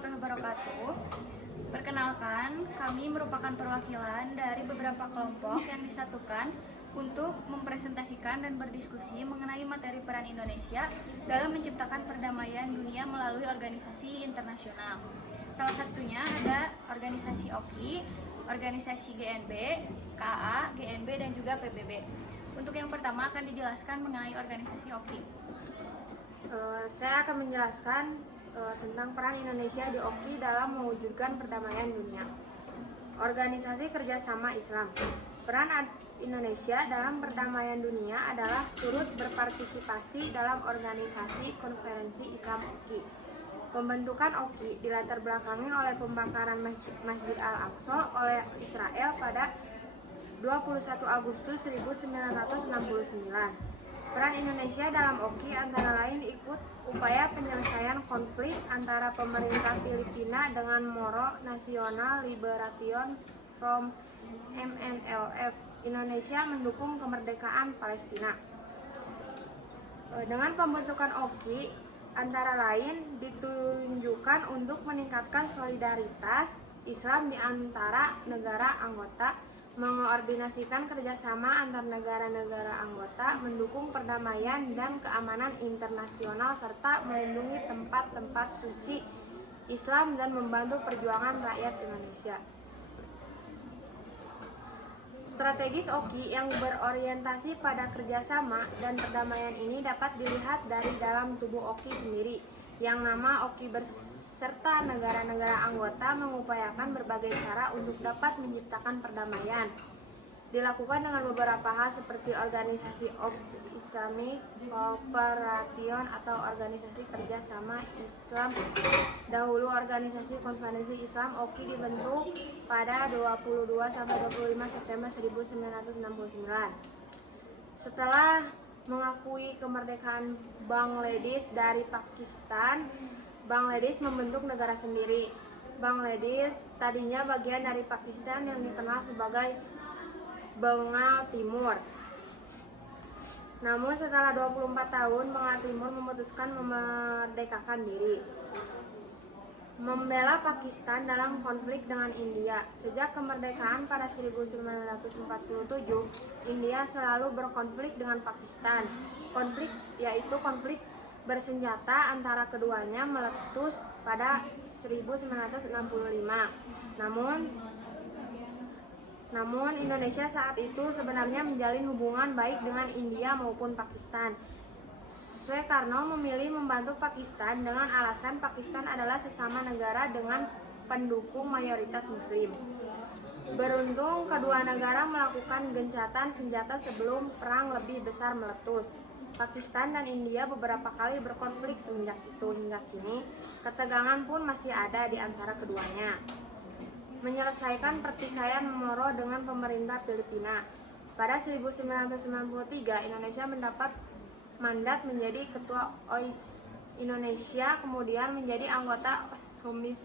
warahmatullahi wabarakatuh. Perkenalkan, kami merupakan perwakilan dari beberapa kelompok yang disatukan untuk mempresentasikan dan berdiskusi mengenai materi peran Indonesia dalam menciptakan perdamaian dunia melalui organisasi internasional. Salah satunya ada organisasi OKI, organisasi GNB, KA, GNB, dan juga PBB. Untuk yang pertama akan dijelaskan mengenai organisasi OKI. Saya akan menjelaskan tentang peran Indonesia di OKI dalam mewujudkan perdamaian dunia. Organisasi Kerjasama Islam. Peran Indonesia dalam perdamaian dunia adalah turut berpartisipasi dalam organisasi Konferensi Islam OKI. Pembentukan OKI dilatar belakangi oleh pembakaran Masjid Al-Aqsa oleh Israel pada 21 Agustus 1969. Peran Indonesia dalam OKI antara lain ikut upaya penyelesaian konflik antara pemerintah Filipina dengan Moro National Liberation Front MNLF. Indonesia mendukung kemerdekaan Palestina. Dengan pembentukan OKI antara lain ditunjukkan untuk meningkatkan solidaritas Islam di antara negara anggota, mengoordinasikan kerjasama antar negara-negara anggota, mendukung perdamaian dan keamanan internasional, serta melindungi tempat-tempat suci Islam dan membantu perjuangan rakyat Indonesia. Strategis OKI yang berorientasi pada kerjasama dan perdamaian ini dapat dilihat dari dalam tubuh OKI sendiri, yang nama OKI serta negara-negara anggota mengupayakan berbagai cara untuk dapat menciptakan perdamaian. Dilakukan dengan beberapa hal seperti organisasi of Islamic Cooperation atau organisasi kerjasama Islam. Dahulu organisasi Konferensi Islam OKI dibentuk pada 22-25 September 1969. Setelah mengakui kemerdekaan Bangladesh dari Pakistan, Bangladesh membentuk negara sendiri. Bangladesh tadinya bagian dari Pakistan yang dikenal sebagai Bengal Timur. Namun setelah 24 tahun, Bengal Timur memutuskan memerdekakan diri, membela Pakistan dalam konflik dengan India. Sejak kemerdekaan pada 1947, India selalu berkonflik dengan Pakistan. Konflik yaitu konflik bersenjata antara keduanya meletus pada 1965. Namun Indonesia saat itu sebenarnya menjalin hubungan baik dengan India maupun Pakistan. Soekarno memilih membantu Pakistan dengan alasan Pakistan adalah sesama negara dengan pendukung mayoritas Muslim. Beruntung kedua negara melakukan gencatan senjata sebelum perang lebih besar meletus. Pakistan dan India beberapa kali berkonflik semenjak itu hingga kini. Ketegangan pun masih ada di antara keduanya. Menyelesaikan pertikaian Moro dengan pemerintah Filipina. Pada 1993, Indonesia mendapat mandat menjadi ketua OIS. Indonesia kemudian menjadi anggota Komite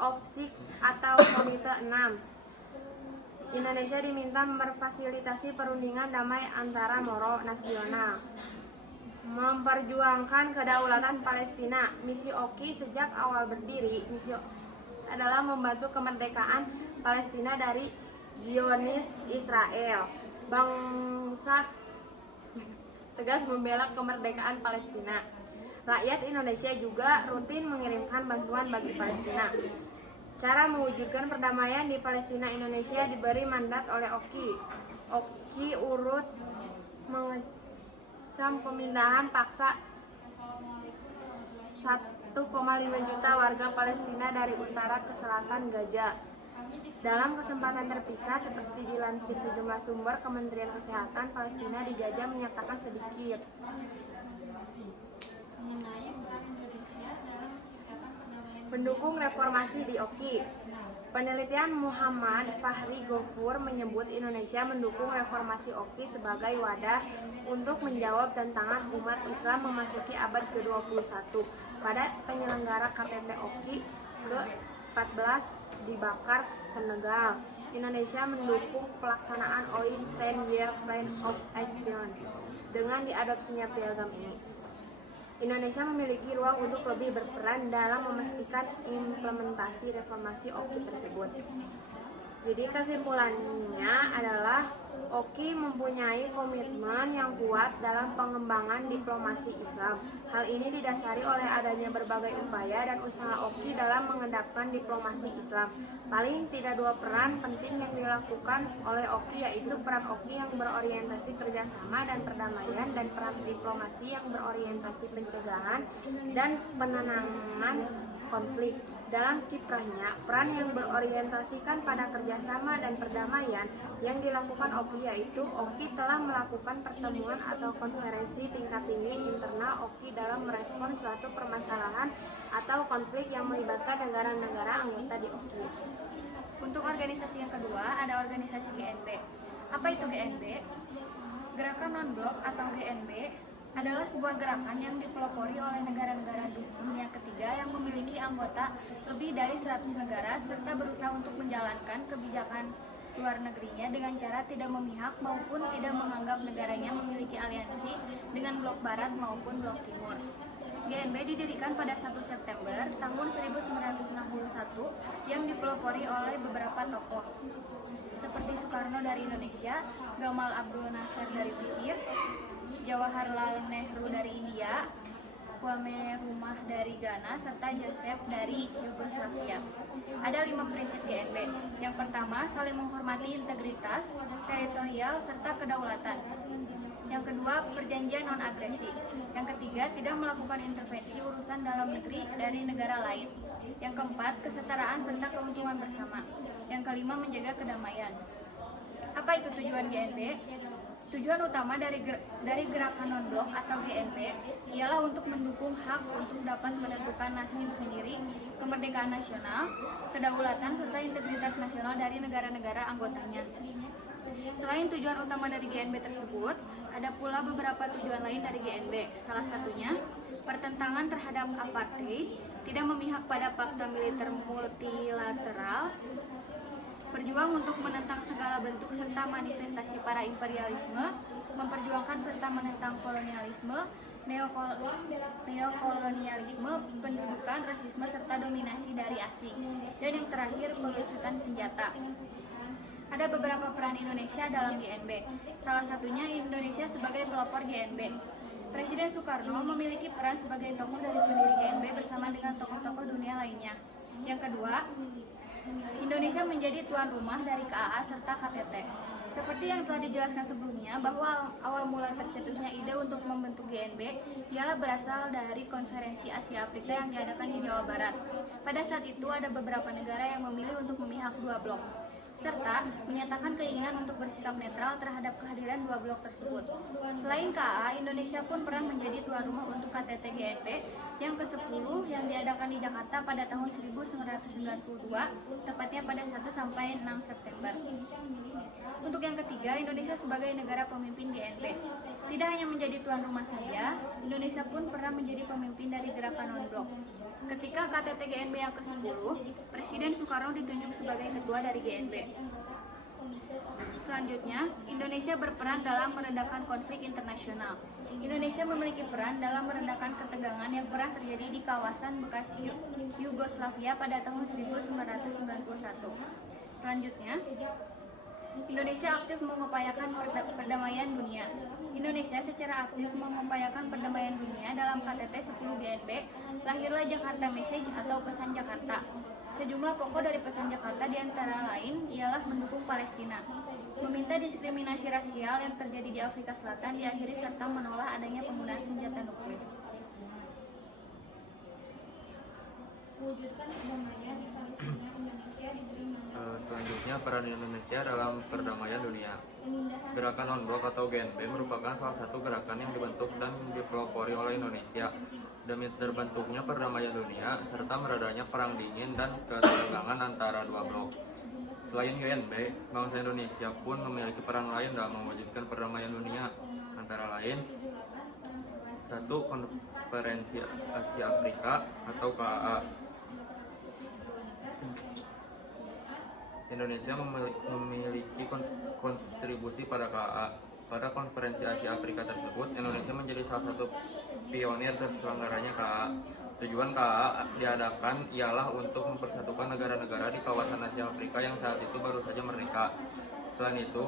of Six atau Komite 6. Indonesia diminta memfasilitasi perundingan damai antara Moro Nasional, memperjuangkan kedaulatan Palestina. Misi OKI sejak awal berdiri, misi adalah membantu kemerdekaan Palestina dari Zionis Israel. Bangsa tegas membela kemerdekaan Palestina. Rakyat Indonesia juga rutin mengirimkan bantuan bagi Palestina. Cara mewujudkan perdamaian di Palestina, Indonesia diberi mandat oleh OKI. OKI urut mengecam pemindahan paksa 1,5 juta warga Palestina dari utara ke selatan Gaza. Dalam kesempatan terpisah, seperti dilansir sejumlah sumber, Kementerian Kesehatan Palestina di Gaza menyatakan sedikit pendukung reformasi di OKI. Penelitian Muhammad Fahri Gofur menyebut Indonesia mendukung reformasi OKI sebagai wadah untuk menjawab tantangan umat Islam memasuki abad ke-21. Pada penyelenggara KTT OKI ke-14 di Dakar, Senegal, Indonesia mendukung pelaksanaan OIS 10-Year Plan of Action dengan diadopsinya piagam ini. Indonesia memiliki ruang untuk lebih berperan dalam memastikan implementasi reformasi OKI tersebut. Jadi kesimpulannya adalah OKI mempunyai komitmen yang kuat dalam pengembangan diplomasi Islam. Hal ini didasari oleh adanya berbagai upaya dan usaha OKI dalam mengendapkan diplomasi Islam. Paling tidak dua peran penting yang dilakukan oleh OKI, yaitu peran OKI yang berorientasi kerjasama dan perdamaian, dan peran diplomasi yang berorientasi pencegahan dan penenangan konflik. Dalam kiprahnya, peran yang berorientasikan pada kerjasama dan perdamaian yang dilakukan OKI, yaitu OKI telah melakukan pertemuan atau konferensi tingkat tinggi internal OKI dalam merespon suatu permasalahan atau konflik yang melibatkan negara-negara anggota di OKI. Untuk organisasi yang kedua, ada organisasi GNB. Apa itu GNB? Gerakan Non-Blok atau GNB adalah sebuah gerakan yang dipelopori oleh negara-negara dunia ketiga yang memiliki anggota lebih dari 100 negara serta berusaha untuk menjalankan kebijakan luar negerinya dengan cara tidak memihak maupun tidak menganggap negaranya memiliki aliansi dengan blok barat maupun blok timur. GNB didirikan pada 1 September tahun 1961 yang dipelopori oleh beberapa tokoh seperti Soekarno dari Indonesia, Gamal Abdul Nasser dari Mesir, Jawaharlal Nehru dari India, Kwame Nkrumah dari Ghana, serta Joseph dari Yugoslavia. Ada 5 prinsip GNB. Yang pertama, saling menghormati integritas, teritorial, serta kedaulatan. Yang kedua, perjanjian non-agresi. Yang ketiga, tidak melakukan intervensi urusan dalam negeri dari negara lain. Yang keempat, kesetaraan serta keuntungan bersama. Yang kelima, menjaga kedamaian. Apa itu tujuan GNB? Tujuan utama dari gerakan non-blok atau GNB ialah untuk mendukung hak untuk dapat menentukan nasib sendiri, kemerdekaan nasional, kedaulatan, serta integritas nasional dari negara-negara anggotanya. Selain tujuan utama dari GNB tersebut, ada pula beberapa tujuan lain dari GNB. Salah satunya, pertentangan terhadap apartheid, tidak memihak pada fakta militer multilateral, berjuang untuk menentang segala bentuk serta manifestasi para imperialisme, memperjuangkan serta menentang kolonialisme, neokolonialisme, pendudukan, rasisme, serta dominasi dari asing. Dan yang terakhir, pelucutan senjata. Ada beberapa peran Indonesia dalam GNB. Salah satunya Indonesia sebagai pelopor GNB. Presiden Soekarno memiliki peran sebagai tokoh dari pendiri GNB bersama dengan tokoh-tokoh dunia lainnya. Yang kedua, Indonesia menjadi tuan rumah dari KAA serta KTT. Seperti yang telah dijelaskan sebelumnya, bahwa awal mula tercetusnya ide untuk membentuk GNB ialah berasal dari konferensi Asia Afrika yang diadakan di Jawa Barat. Pada saat itu ada beberapa negara yang memilih untuk memihak dua blok, serta menyatakan keinginan untuk bersikap netral terhadap kehadiran dua blok tersebut. Selain KAA, Indonesia pun pernah menjadi tuan rumah untuk KTT GNB yang ke-10 yang diadakan di Jakarta pada tahun 1992, tepatnya pada 1 sampai 6 September. Untuk yang ketiga, Indonesia sebagai negara pemimpin GNB. Tidak hanya menjadi tuan rumah saja, Indonesia pun pernah menjadi pemimpin dari gerakan non-blok. Ketika KTT GNB yang ke-10, Presiden Soekarno ditunjuk sebagai ketua dari GNB. Selanjutnya, Indonesia berperan dalam meredakan konflik internasional. Indonesia memiliki peran dalam meredakan ketegangan yang pernah terjadi di kawasan bekas Yugoslavia pada tahun 1991. Selanjutnya, Indonesia aktif mengupayakan perdamaian dunia. Indonesia secara aktif mengupayakan perdamaian dunia dalam KTT 10 GNB. Lahirlah Jakarta Message atau Pesan Jakarta. Sejumlah pokok dari Pesan Jakarta diantara lain ialah mendukung Palestina, meminta diskriminasi rasial yang terjadi di Afrika Selatan diakhiri, serta menolak adanya penggunaan senjata nuklir. Wujudkan perdamaian di Palestina, Indonesia diberi Selanjutnya, peran Indonesia dalam perdamaian dunia. Gerakan non-blok atau GNB merupakan salah satu gerakan yang dibentuk dan dipelopori oleh Indonesia demi terbentuknya perdamaian dunia serta meredanya perang dingin dan ketegangan antara dua blok. Selain GNB, bangsa Indonesia pun memiliki peran lain dalam mewujudkan perdamaian dunia, antara lain 1. Konferensi Asia Afrika atau KAA. Indonesia memiliki kontribusi pada KAA. Pada konferensi Asia Afrika tersebut, Indonesia menjadi salah satu pionir terselenggaranya KAA. Tujuan KAA diadakan ialah untuk mempersatukan negara-negara di kawasan Asia Afrika yang saat itu baru saja merdeka. Selain itu,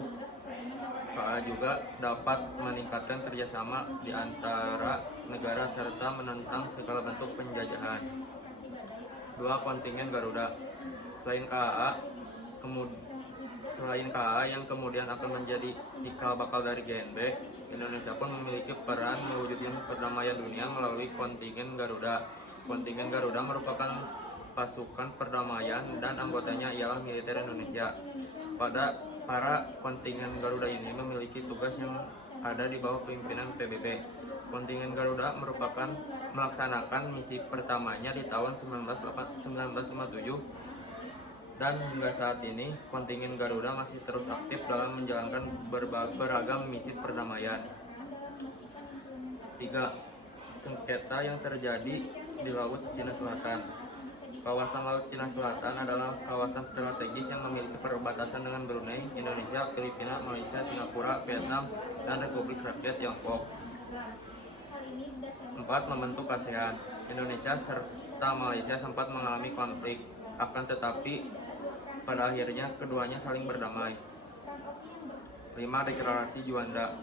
KAA juga dapat meningkatkan kerjasama di antara negara serta menentang segala bentuk penjajahan. 2. Kontingen Garuda. Selain KAA yang kemudian akan menjadi cikal bakal dari GNB, Indonesia pun memiliki peran mewujudkan perdamaian dunia melalui kontingen Garuda. Kontingen Garuda merupakan pasukan perdamaian dan anggotanya ialah militer Indonesia. Para kontingen Garuda ini memiliki tugas yang ada di bawah pimpinan PBB. Kontingen Garuda merupakan melaksanakan misi pertamanya di tahun 1957 dan hingga saat ini kontingen Garuda masih terus aktif dalam menjalankan beragam misi perdamaian. 3. Sengketa yang terjadi di Laut Cina Selatan. Kawasan Laut Cina Selatan adalah kawasan strategis yang memiliki perbatasan dengan Brunei, Indonesia, Filipina, Malaysia, Singapura, Vietnam, dan Republik Rakyat Tiongkok. 4. Membentuk ASEAN. Indonesia serta Malaysia sempat mengalami konflik, akan tetapi pada akhirnya keduanya saling berdamai. 5. Deklarasi Juanda.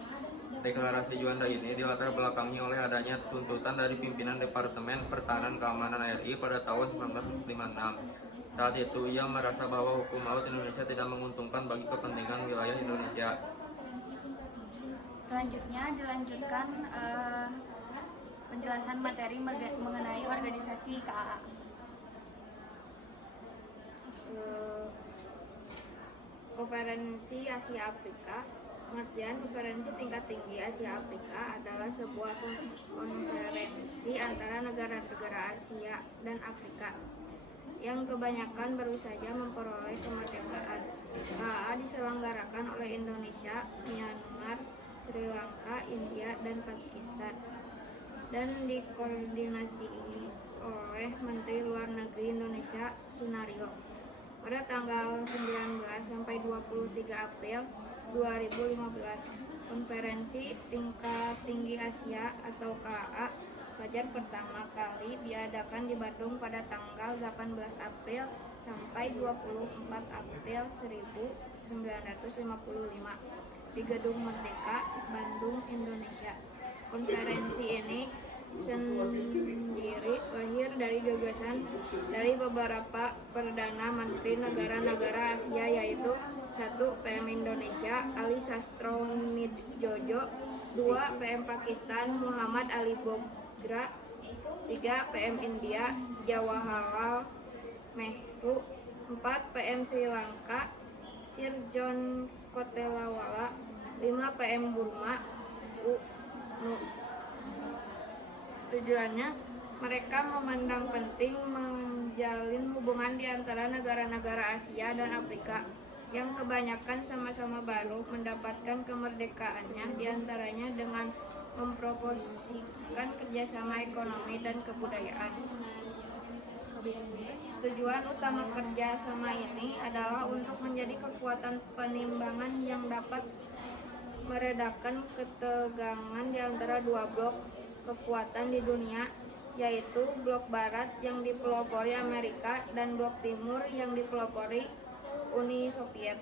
Deklarasi Juanda ini dilatar belakangi oleh adanya tuntutan dari pimpinan Departemen Pertahanan Keamanan RI pada tahun 1956. Saat itu ia merasa bahwa hukum laut Indonesia tidak menguntungkan bagi kepentingan wilayah Indonesia. Selanjutnya dilanjutkan penjelasan materi mengenai organisasi KAA. Konferensi Asia Afrika. Pengertian konferensi tingkat tinggi Asia Afrika adalah sebuah konferensi antara negara-negara Asia dan Afrika yang kebanyakan baru saja memperoleh kemerdekaan. KAA diselenggarakan oleh Indonesia, Myanmar, Sri Lanka, India, dan Pakistan dan dikoordinasi oleh Menteri Luar Negeri Indonesia Sunario. Pada tanggal 19 sampai 23 April 2015, konferensi tingkat tinggi Asia atau KAA pelajar pertama kali diadakan di Bandung pada tanggal 18 April sampai 24 April 1955 di Gedung Merdeka, Bandung, Indonesia. Konferensi ini sendiri lahir dari gagasan dari beberapa Perdana Menteri negara-negara Asia, yaitu 1. PM Indonesia Ali Sastronidjojo, 2. PM Pakistan Muhammad Ali Bogra, 3. PM India Jawaharlal Nehru, 4. PM Sri Lanka Sir John Kotelawala, 5. PM Burma Tujuannya, mereka memandang penting menjalin hubungan di antara negara-negara Asia dan Afrika yang kebanyakan sama-sama baru mendapatkan kemerdekaannya, diantaranya dengan mempromosikan kerjasama ekonomi dan kebudayaan. Tujuan utama kerjasama ini adalah untuk menjadi kekuatan penimbangan yang dapat meredakan ketegangan di antara dua blok kekuatan di dunia, yaitu blok barat yang dipelopori Amerika dan blok timur yang dipelopori Uni Soviet,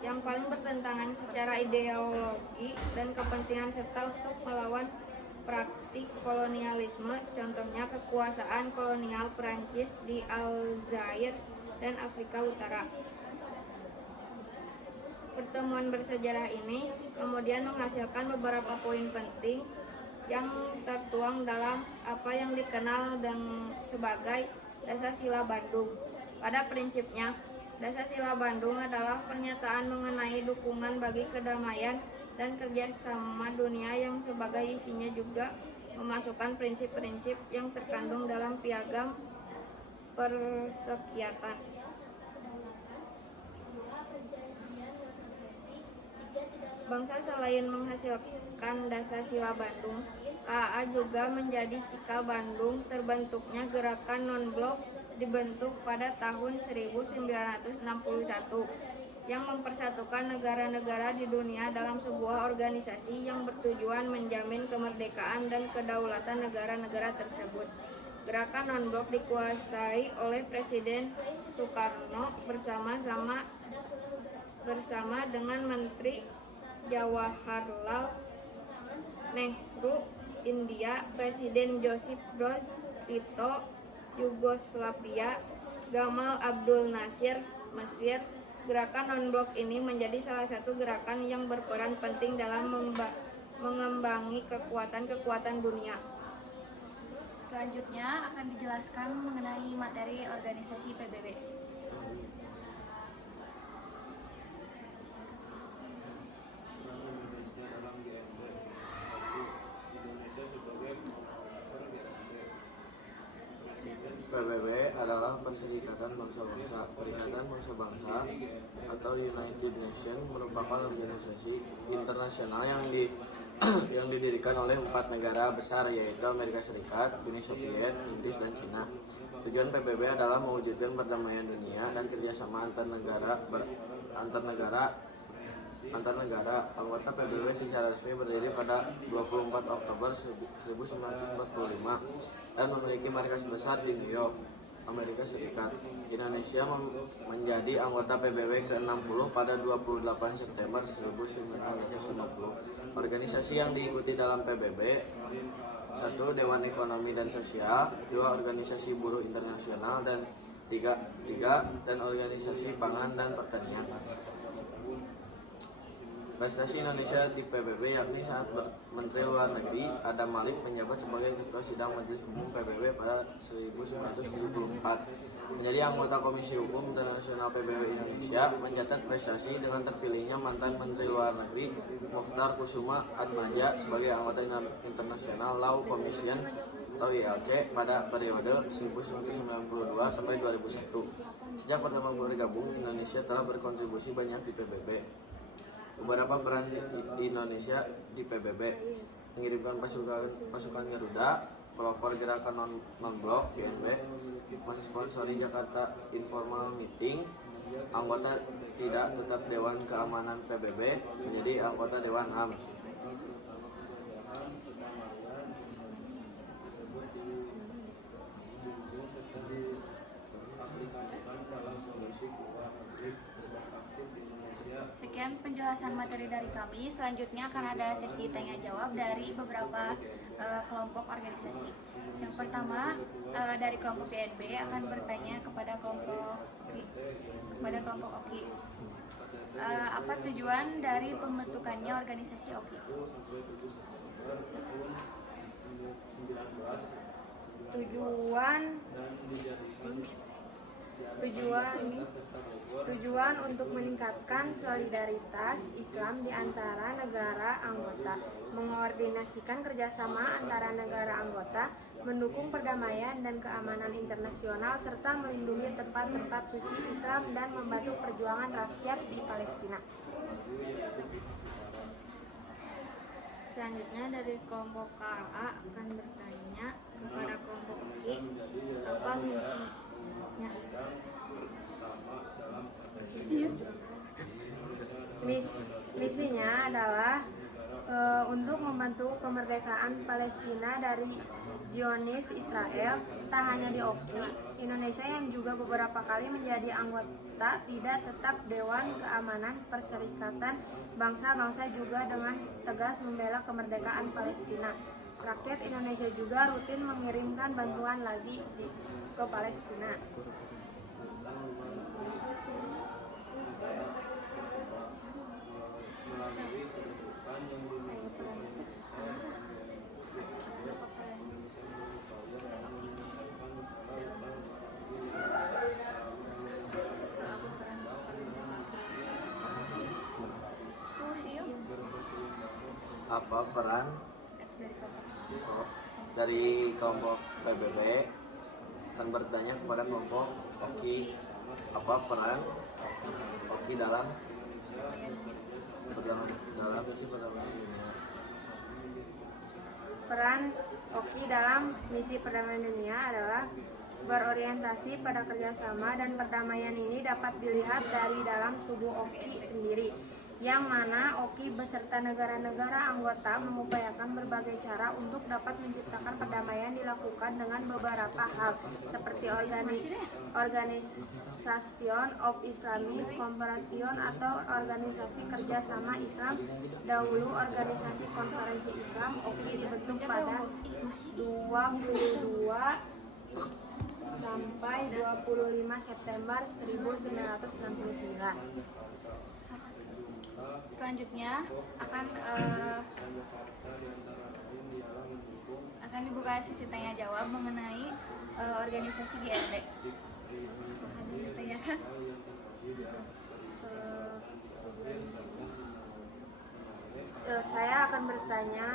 yang paling bertentangan secara ideologi dan kepentingan serta untuk melawan praktik kolonialisme, contohnya kekuasaan kolonial Perancis di Aljazair dan Afrika Utara. Pertemuan bersejarah ini kemudian menghasilkan beberapa poin penting yang tertuang dalam apa yang dikenal sebagai Dasar-Sila Bandung. Pada prinsipnya, Dasar-Sila Bandung adalah pernyataan mengenai dukungan bagi kedamaian dan kerjasama dunia yang sebagai isinya juga memasukkan prinsip-prinsip yang terkandung dalam Piagam Perserikatan. Bangsa selain menghasilkan Dasar-Sila Bandung, KAA juga menjadi cikal Bandung terbentuknya gerakan non-blok dibentuk pada tahun 1961 yang mempersatukan negara-negara di dunia dalam sebuah organisasi yang bertujuan menjamin kemerdekaan dan kedaulatan negara-negara tersebut. Gerakan non-blok dikuasai oleh Presiden Soekarno bersama dengan Menteri Jawaharlal Nehru India, Presiden Josip Broz Tito Yugoslavia, Gamal Abdul Nasir Mesir. Gerakan non-blok ini menjadi salah satu gerakan yang berperan penting dalam mengembangi kekuatan-kekuatan dunia. Selanjutnya akan dijelaskan mengenai materi organisasi PBB. PBB adalah Perserikatan Bangsa-Bangsa. Perikatan Bangsa-Bangsa atau United Nations merupakan organisasi internasional yang didirikan oleh 4 negara besar, yaitu Amerika Serikat, Uni Soviet, Inggris, dan Cina. Tujuan PBB adalah mewujudkan perdamaian dunia dan kerjasama antar negara. Anggota PBB secara resmi berdiri pada 24 Oktober 1945 dan memiliki markas besar di New York, Amerika Serikat. Indonesia menjadi anggota PBB ke-60 pada 28 September 1950. Organisasi yang diikuti dalam PBB: 1. Dewan Ekonomi dan Sosial, 2. Organisasi Buruh Internasional, dan 3. Dan Organisasi Pangan dan Pertanian. Prestasi Indonesia di PBB yakni saat Menteri Luar Negeri Adam Malik menjabat sebagai Ketua Sidang Majelis Umum PBB pada 1974. Menjadi anggota Komisi Hukum Internasional PBB Indonesia, mencatat prestasi dengan terpilihnya mantan Menteri Luar Negeri Mokhtar Kusuma Atmaja sebagai anggota International Law Commission atau ILC pada periode 1992 sampai 2001. Sejak pertama bergabung, Indonesia telah berkontribusi banyak di PBB. Beberapa peran di Indonesia di PBB: mengirimkan pasukan Garuda, pelopor gerakan non-blok (GNB), mensponsori Jakarta Informal Meeting, anggota tidak tetap Dewan Keamanan PBB, menjadi anggota Dewan HAM. Sekian penjelasan materi dari kami. Selanjutnya akan ada sesi tanya jawab dari beberapa kelompok organisasi. Yang pertama dari kelompok GNB akan bertanya kepada kelompok OKI. Apa tujuan dari pembentukannya organisasi OKI? Tujuan untuk meningkatkan solidaritas Islam di antara negara anggota, mengkoordinasikan kerjasama antara negara anggota, mendukung perdamaian dan keamanan internasional, serta melindungi tempat-tempat suci Islam dan membantu perjuangan rakyat di Palestina. Selanjutnya dari kelompok KA akan bertanya kepada kelompok I, apa misinya? Misinya adalah untuk membantu kemerdekaan Palestina dari Zionis Israel. Tak hanya di OKI, Indonesia yang juga beberapa kali menjadi anggota tidak tetap Dewan Keamanan Perserikatan Bangsa-Bangsa juga dengan tegas membela kemerdekaan Palestina. Rakyat Indonesia juga rutin mengirimkan bantuan lagi ke Palestina. Apa peran dari kelompok PBB? Akan bertanya kepada kelompok OKI, apa peran OKI dalam misi perdamaian dunia? Peran OKI dalam misi perdamaian dunia adalah berorientasi pada kerjasama dan perdamaian ini dapat dilihat dari dalam tubuh OKI sendiri, yang mana OKI beserta negara-negara anggota mengupayakan berbagai cara untuk dapat menciptakan perdamaian dilakukan dengan beberapa hal seperti Organisation of Islamic Cooperation atau Organisasi Kerjasama Islam, dahulu Organisasi Konferensi Islam. OKI dibentuk pada 22 sampai 25 September 1969. Selanjutnya akan dibuka sesi tanya jawab mengenai organisasi GNB. Ditanyakan. Saya akan bertanya.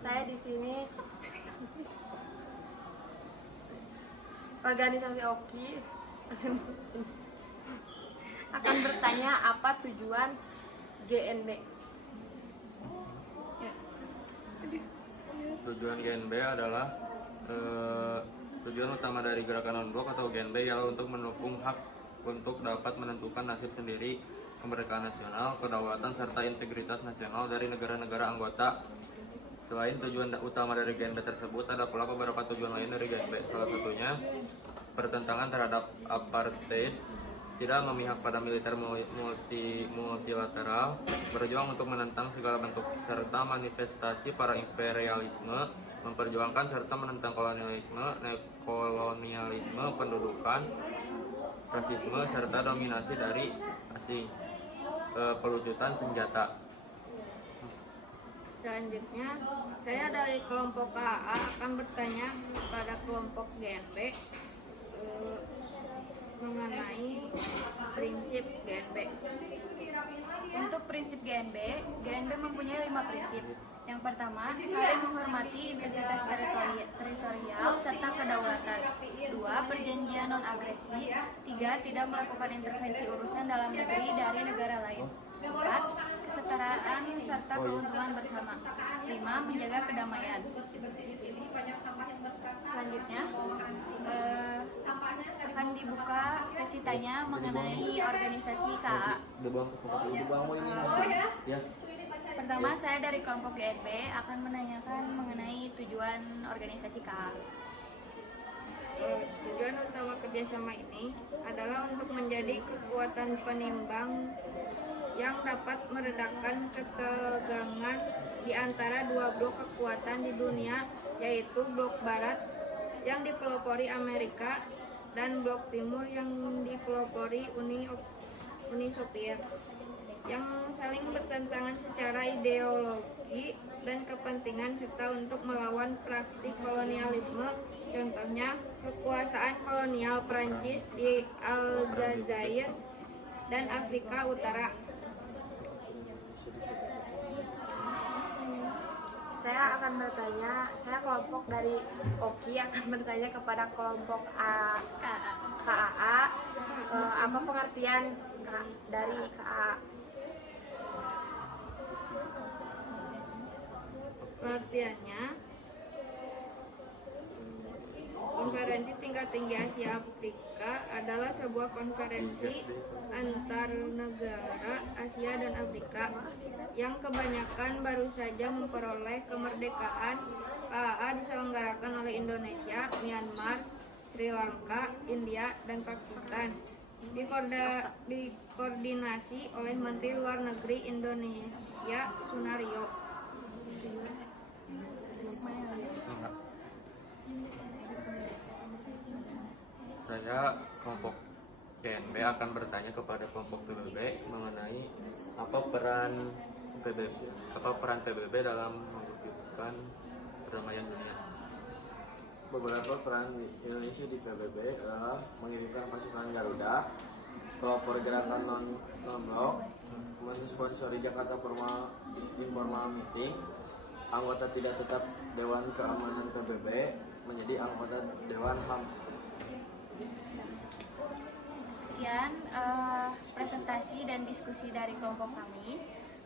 Saya di sini organisasi OKI akan bertanya apa tujuan GNB. Tujuan GNB adalah tujuan utama dari gerakan non-blok atau GNB ialah untuk mendukung hak untuk dapat menentukan nasib sendiri, kemerdekaan nasional, kedaulatan, serta integritas nasional dari negara-negara anggota. Selain tujuan utama dari GNB tersebut, ada pula beberapa tujuan lain dari GNB. Salah satunya pertentangan terhadap apartheid, tidak memihak pada militer multilateral, berjuang untuk menentang segala bentuk serta manifestasi para imperialisme, memperjuangkan serta menentang kolonialisme, neokolonialisme, pendudukan, rasisme, serta dominasi dari asing, pelucutan senjata. Selanjutnya, saya dari kelompok KAA akan bertanya kepada kelompok GNB mengenai prinsip GNB. Untuk prinsip GNB mempunyai 5 prinsip. Yang pertama, saling menghormati integritas teritorial serta kedaulatan. 2. Perjanjian non-agresi. 3. Tidak melakukan intervensi urusan dalam negeri dari negara lain. 4. Kesetaraan serta keuntungan bersama. 5. Menjaga kedamaian. Selanjutnya akan dibuka sesi tanya mengenai organisasi KA. Pertama, saya dari kelompok GNB akan menanyakan mengenai tujuan organisasi KA. Tujuan utama kerjasama ini adalah untuk menjadi kekuatan penimbang yang dapat meredakan ketegangan di antara dua blok kekuatan di dunia, yaitu blok barat yang dipelopori Amerika dan blok timur yang dipelopori Uni Soviet, yang saling bertentangan secara ideologi dan kepentingan serta untuk melawan praktik kolonialisme. Contohnya, kekuasaan kolonial Prancis di Aljazair dan Afrika Utara. Saya akan bertanya, saya kelompok dari OKI akan bertanya kepada kelompok KAA, apa pengertian dari KAA? Pengertiannya, Konferensi Tingkat Tinggi Asia Afrika adalah sebuah konferensi antar negara Asia dan Afrika yang kebanyakan baru saja memperoleh kemerdekaan. KAA diselenggarakan oleh Indonesia, Myanmar, Sri Lanka, India, dan Pakistan. Dikoordinasi oleh Menteri Luar Negeri Indonesia, Sunario. Saya kelompok GNB akan bertanya kepada kelompok PBB mengenai apa peran PBB dalam mewujudkan perdamaian dunia. Beberapa peran Indonesia di PBB adalah mengirimkan pasukan Garuda, pelopor gerakan non-blok, mensponsori Jakarta Informal Meeting, anggota tidak tetap Dewan Keamanan PBB, menjadi anggota Dewan HAM. Sekian presentasi dan diskusi dari kelompok kami.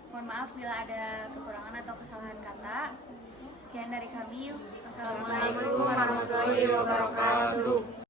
Mohon maaf bila ada kekurangan atau kesalahan kata. Sekian dari kami. Wassalamualaikum Assalamualaikum warahmatullahi wabarakatuh.